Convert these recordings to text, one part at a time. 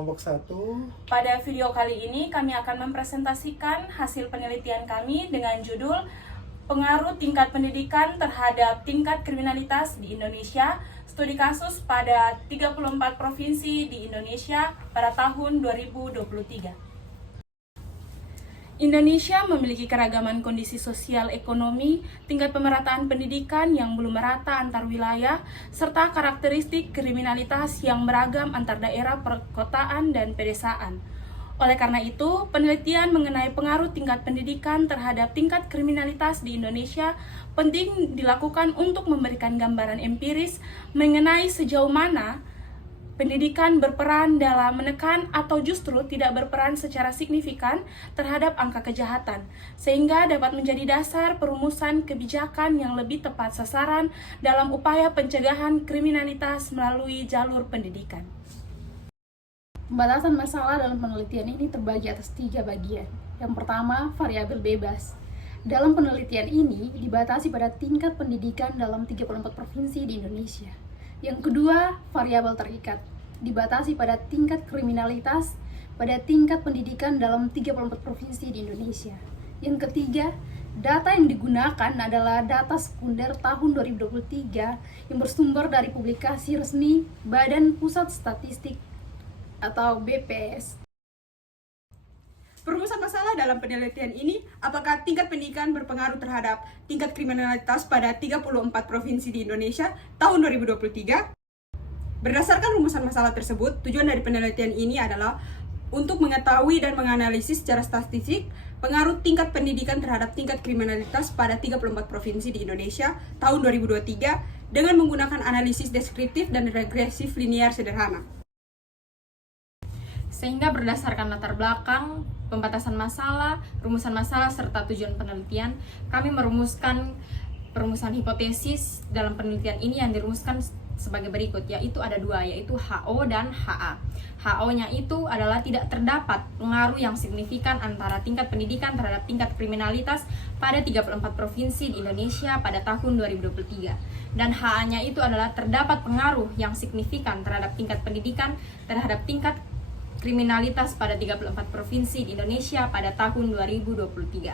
kelompok 1. Pada video kali ini kami akan mempresentasikan hasil penelitian kami dengan judul Pengaruh Tingkat Pendidikan Terhadap Tingkat Kriminalitas di Indonesia, studi kasus pada 34 provinsi di Indonesia pada tahun 2023. Indonesia memiliki keragaman kondisi sosial ekonomi, tingkat pemerataan pendidikan yang belum merata antar wilayah, serta karakteristik kriminalitas yang beragam antar daerah perkotaan dan pedesaan. Oleh karena itu, penelitian mengenai pengaruh tingkat pendidikan terhadap tingkat kriminalitas di Indonesia penting dilakukan untuk memberikan gambaran empiris mengenai sejauh mana pendidikan berperan dalam menekan atau justru tidak berperan secara signifikan terhadap angka kejahatan, sehingga dapat menjadi dasar perumusan kebijakan yang lebih tepat sasaran dalam upaya pencegahan kriminalitas melalui jalur pendidikan. Pembatasan masalah dalam penelitian ini terbagi atas 3 bagian. Yang pertama, variabel bebas. Dalam penelitian ini dibatasi pada tingkat pendidikan dalam 34 provinsi di Indonesia. Yang kedua, variabel terikat, dibatasi pada tingkat kriminalitas pada tingkat pendidikan dalam 34 provinsi di Indonesia. Yang ketiga, data yang digunakan adalah data sekunder tahun 2023 yang bersumber dari publikasi resmi Badan Pusat Statistik atau BPS. Perumusan masalah dalam penelitian ini, apakah tingkat pendidikan berpengaruh terhadap tingkat kriminalitas pada 34 provinsi di Indonesia tahun 2023? Berdasarkan rumusan masalah tersebut, tujuan dari penelitian ini adalah untuk mengetahui dan menganalisis secara statistik pengaruh tingkat pendidikan terhadap tingkat kriminalitas pada 34 provinsi di Indonesia tahun 2023 dengan menggunakan analisis deskriptif dan regresif linear sederhana. Sehingga berdasarkan latar belakang, pembatasan masalah, rumusan masalah, serta tujuan penelitian, kami merumuskan perumusan hipotesis dalam penelitian ini yang dirumuskan sebagai berikut, yaitu ada 2, yaitu HO dan HA. HO-nya itu adalah tidak terdapat pengaruh yang signifikan antara tingkat pendidikan terhadap tingkat kriminalitas pada 34 provinsi di Indonesia pada tahun 2023. Dan HA-nya itu adalah terdapat pengaruh yang signifikan terhadap tingkat pendidikan terhadap tingkat kriminalitas pada 34 provinsi di Indonesia pada tahun 2023.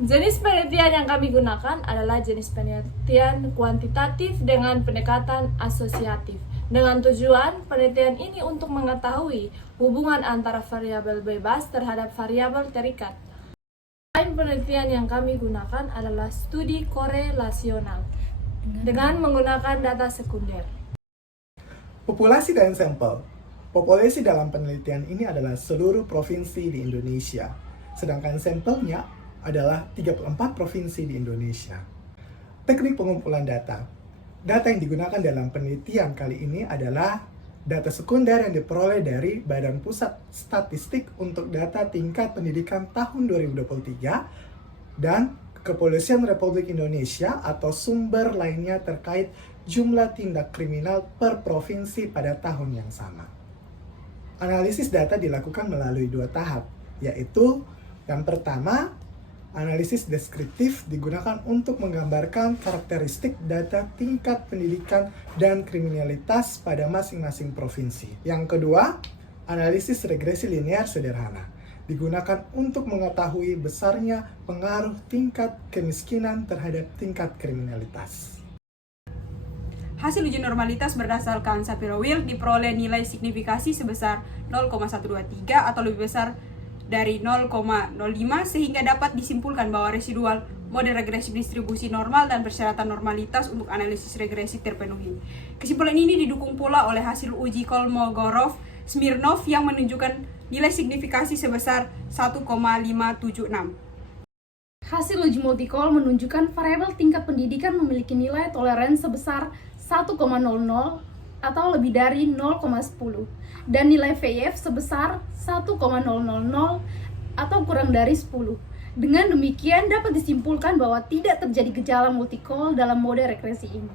Jenis penelitian yang kami gunakan adalah jenis penelitian kuantitatif dengan pendekatan asosiatif. Dengan tujuan penelitian ini untuk mengetahui hubungan antara variabel bebas terhadap variabel terikat. Lain penelitian yang kami gunakan adalah studi korelasional dengan menggunakan data sekunder. Populasi dan sampel. Populasi dalam penelitian ini adalah seluruh provinsi di Indonesia, sedangkan sampelnya adalah 34 provinsi di Indonesia. Teknik pengumpulan data. Data yang digunakan dalam penelitian kali ini adalah data sekunder yang diperoleh dari Badan Pusat Statistik untuk data tingkat pendidikan tahun 2023 dan Kepolisian Republik Indonesia atau sumber lainnya terkait jumlah tindak kriminal per provinsi pada tahun yang sama. Analisis data dilakukan melalui 2 tahap, yaitu yang pertama, analisis deskriptif digunakan untuk menggambarkan karakteristik data tingkat pendidikan dan kriminalitas pada masing-masing provinsi. Yang kedua, analisis regresi linear sederhana digunakan untuk mengetahui besarnya pengaruh tingkat kemiskinan terhadap tingkat kriminalitas. Hasil uji normalitas berdasarkan Shapiro-Wilk diperoleh nilai signifikasi sebesar 0,123 atau lebih besar dari 0,05 sehingga dapat disimpulkan bahwa residual model regresif distribusi normal dan persyaratan normalitas untuk analisis regresi terpenuhi. Kesimpulan ini didukung pula oleh hasil uji Kolmogorov-Smirnov yang menunjukkan nilai signifikasi sebesar 1,576. Hasil uji multikol menunjukkan variabel tingkat pendidikan memiliki nilai toleransi sebesar 1,00 atau lebih dari 0,10 dan nilai VIF sebesar 1,000 atau kurang dari 10. Dengan demikian dapat disimpulkan bahwa tidak terjadi gejala multikol dalam mode regresi ini.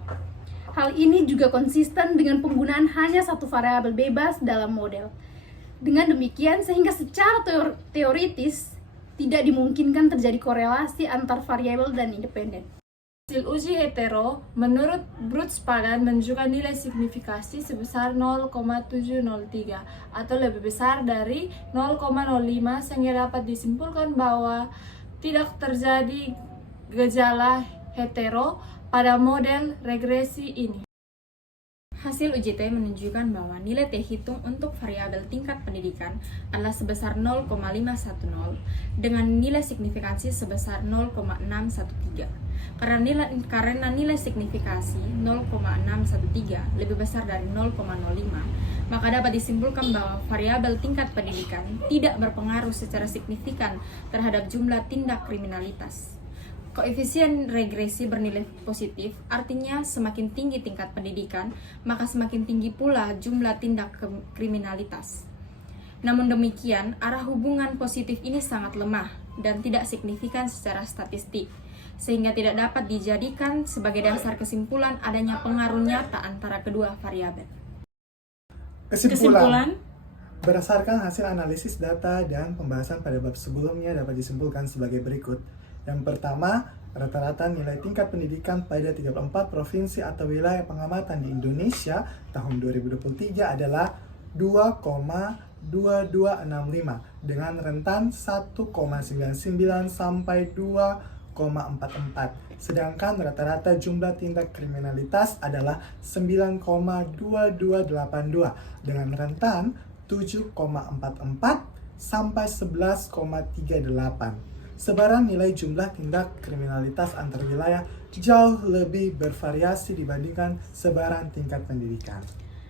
Hal ini juga konsisten dengan penggunaan hanya satu variabel bebas dalam model. Dengan demikian sehingga secara teoritis tidak dimungkinkan terjadi korelasi antar variabel dan independen. Hasil uji hetero menurut Brooks-Pagan menunjukkan nilai signifikasi sebesar 0,703 atau lebih besar dari 0,05 sehingga dapat disimpulkan bahwa tidak terjadi gejala hetero pada model regresi ini. Hasil uji T menunjukkan bahwa nilai T hitung untuk variabel tingkat pendidikan adalah sebesar 0,510 dengan nilai signifikansi sebesar 0,613. Karena nilai signifikasi 0,613 lebih besar dari 0,05, maka dapat disimpulkan bahwa variabel tingkat pendidikan tidak berpengaruh secara signifikan terhadap jumlah tindak kriminalitas. Koefisien regresi bernilai positif, artinya semakin tinggi tingkat pendidikan, maka semakin tinggi pula jumlah tindak kriminalitas. Namun demikian, arah hubungan positif ini sangat lemah dan tidak signifikan secara statistik, sehingga tidak dapat dijadikan sebagai dasar kesimpulan adanya pengaruh nyata antara kedua variabel. Kesimpulan. Berdasarkan hasil analisis data dan pembahasan pada bab sebelumnya dapat disimpulkan sebagai berikut. Yang pertama, rata-rata nilai tingkat pendidikan pada 34 provinsi atau wilayah pengamatan di Indonesia tahun 2023 adalah 2,2265 dengan rentan 1,99 sampai 2,44. Sedangkan rata-rata jumlah tindak kriminalitas adalah 9,2282 dengan rentan 7,44 sampai 11,38. Sebaran nilai jumlah tindak kriminalitas antar wilayah jauh lebih bervariasi dibandingkan sebaran tingkat pendidikan.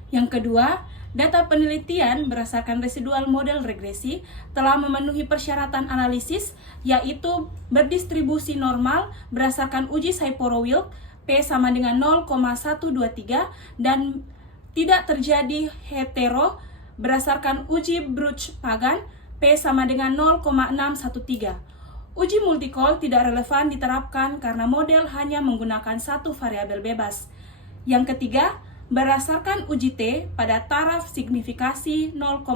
Yang kedua, data penelitian berdasarkan residual model regresi telah memenuhi persyaratan analisis, yaitu berdistribusi normal berdasarkan uji Shapirowiak P sama dengan 0,123 dan tidak terjadi hetero berdasarkan uji Brooks-Pagan P sama dengan 0,613. Uji multikol tidak relevan diterapkan karena model hanya menggunakan satu variabel bebas. Yang ketiga, berdasarkan uji T pada taraf signifikasi 0,05,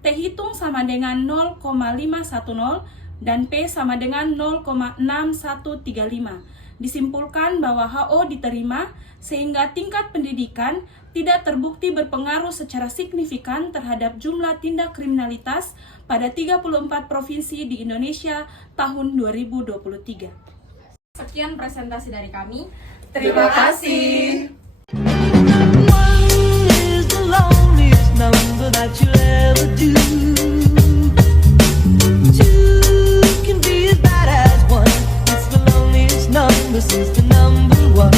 T hitung sama dengan 0,510 dan P sama dengan 0,6135. Disimpulkan bahwa HO diterima sehingga tingkat pendidikan tidak terbukti berpengaruh secara signifikan terhadap jumlah tindak kriminalitas pada 34 provinsi di Indonesia tahun 2023. Sekian presentasi dari kami. Terima kasih. One is the loneliest number that you'll ever do. Two can be as bad as one. It's the loneliest number since the number one.